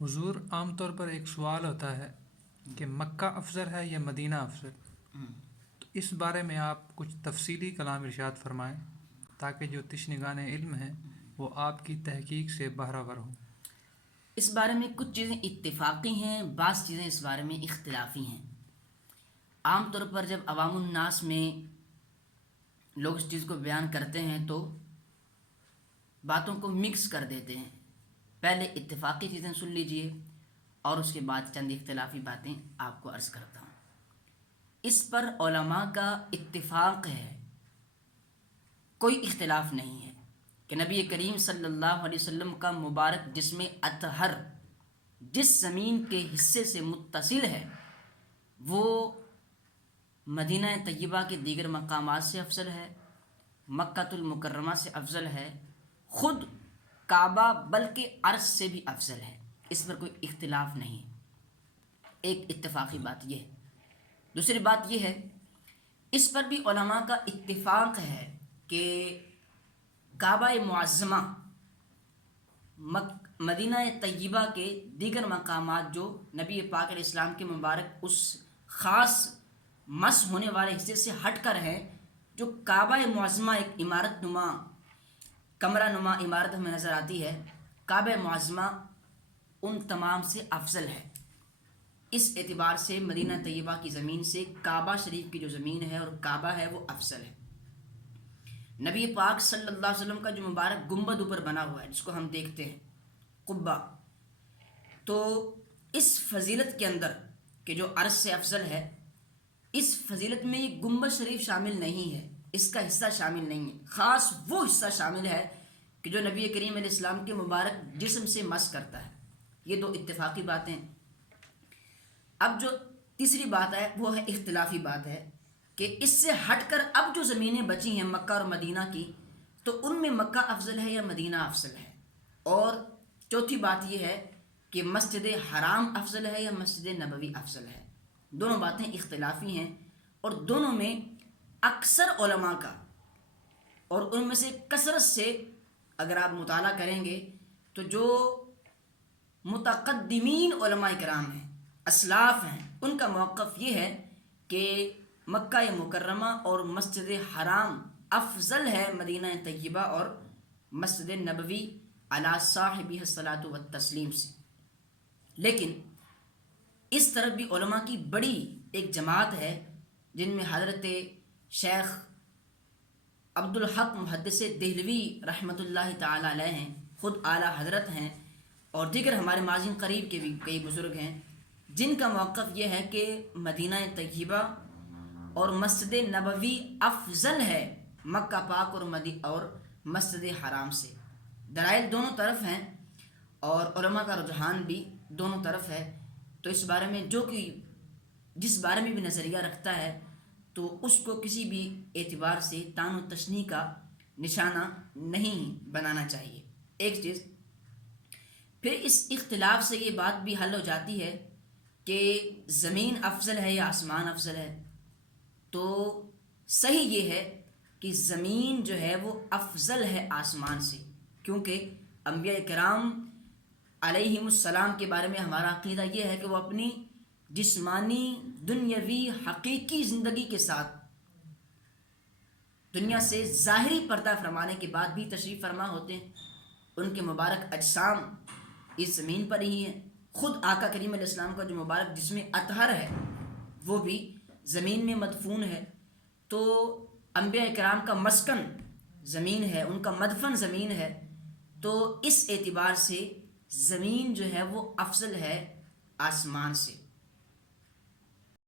حضور، عام طور پر ایک سوال ہوتا ہے کہ مکہ افضل ہے یا مدینہ افضل؟ تو اس بارے میں آپ کچھ تفصیلی کلام ارشاد فرمائیں تاکہ جو تشنگان علم ہیں وہ آپ کی تحقیق سے بہرہ ہوں۔ اس بارے میں کچھ چیزیں اتفاقی ہیں، بعض چیزیں اس بارے میں اختلافی ہیں۔ عام طور پر جب عوام الناس میں لوگ اس چیز کو بیان کرتے ہیں تو باتوں کو مکس کر دیتے ہیں۔ پہلے اتفاقی چیزیں سن لیجئے اور اس کے بعد چند اختلافی باتیں آپ کو عرض کرتا ہوں۔ اس پر علماء کا اتفاق ہے، کوئی اختلاف نہیں ہے کہ نبی کریم صلی اللہ علیہ وسلم کا مبارک جسم اطہر جس زمین کے حصے سے متصل ہے وہ مدینہ طیبہ کے دیگر مقامات سے افضل ہے، مکۃ المکرمہ سے افضل ہے، خود کعبہ بلکہ عرش سے بھی افضل ہے۔ اس پر کوئی اختلاف نہیں، ایک اتفاقی بات یہ ہے۔ دوسری بات یہ ہے، اس پر بھی علماء کا اتفاق ہے کہ کعبہ معظمہ مدینہ طیبہ کے دیگر مقامات جو نبی پاک علیہ السلام کے مبارک اس خاص مسح ہونے والے حصے سے ہٹ کر ہیں، جو کعبہ معظمہ ایک عمارت نما کمرہ نما عمارت ہمیں نظر آتی ہے، کعبہ معظمہ ان تمام سے افضل ہے۔ اس اعتبار سے مدینہ طیبہ کی زمین سے کعبہ شریف کی جو زمین ہے اور کعبہ ہے وہ افضل ہے۔ نبی پاک صلی اللہ علیہ وسلم کا جو مبارک گنبد اوپر بنا ہوا ہے جس کو ہم دیکھتے ہیں، قبہ، تو اس فضیلت کے اندر کہ جو عرش سے افضل ہے، اس فضیلت میں یہ گنبد شریف شامل نہیں ہے، اس کا حصہ شامل نہیں ہے، خاص وہ حصہ شامل ہے کہ جو نبی کریم علیہ السلام کے مبارک جسم سے مس کرتا ہے۔ یہ دو اتفاقی باتیں۔ اب جو تیسری بات ہے وہ ہے اختلافی بات ہے کہ اس سے ہٹ کر اب جو زمینیں بچی ہیں مکہ اور مدینہ کی، تو ان میں مکہ افضل ہے یا مدینہ افضل ہے؟ اور چوتھی بات یہ ہے کہ مسجد حرام افضل ہے یا مسجد نبوی افضل ہے؟ دونوں باتیں اختلافی ہیں اور دونوں میں اکثر علماء کا، اور ان میں سے کثرت سے اگر آپ مطالعہ کریں گے تو جو متقدمین علماء کرام ہیں، اسلاف ہیں، ان کا موقف یہ ہے کہ مکہ مکرمہ اور مسجد حرام افضل ہے مدینہ طیبہ اور مسجد نبوی علی صاحبہ الصلاۃ والتسلیم سے۔ لیکن اس طرف بھی علماء کی بڑی ایک جماعت ہے جن میں حضرت شیخ عبدالحق محدث دہلوی رحمۃ اللہ تعالی علیہ ہیں، خود اعلیٰ حضرت ہیں، اور دیگر ہمارے ماضی قریب کے بھی کئی بزرگ ہیں جن کا موقف یہ ہے کہ مدینہ طیبہ اور مسجد نبوی افضل ہے مکہ پاک اور مسجد حرام سے۔ دلائل دونوں طرف ہیں اور علماء کا رجحان بھی دونوں طرف ہے، تو اس بارے میں جو کہ جس بارے میں بھی نظریہ رکھتا ہے تو اس کو کسی بھی اعتبار سے طعن و تشنیع کا نشانہ نہیں بنانا چاہیے۔ ایک چیز پھر اس اختلاف سے یہ بات بھی حل ہو جاتی ہے کہ زمین افضل ہے یا آسمان افضل ہے، تو صحیح یہ ہے کہ زمین جو ہے وہ افضل ہے آسمان سے، کیونکہ انبیاء کرام علیہم السلام کے بارے میں ہمارا عقیدہ یہ ہے کہ وہ اپنی جسمانی دنیاوی حقیقی زندگی کے ساتھ دنیا سے ظاہری پردہ فرمانے کے بعد بھی تشریف فرما ہوتے ہیں۔ ان کے مبارک اجسام اس زمین پر ہی ہیں، خود آقا کریم علیہ السلام کا جو مبارک جسم اطہر ہے وہ بھی زمین میں مدفون ہے۔ تو انبیاء کرام کا مسکن زمین ہے، ان کا مدفن زمین ہے، تو اس اعتبار سے زمین جو ہے وہ افضل ہے آسمان سے۔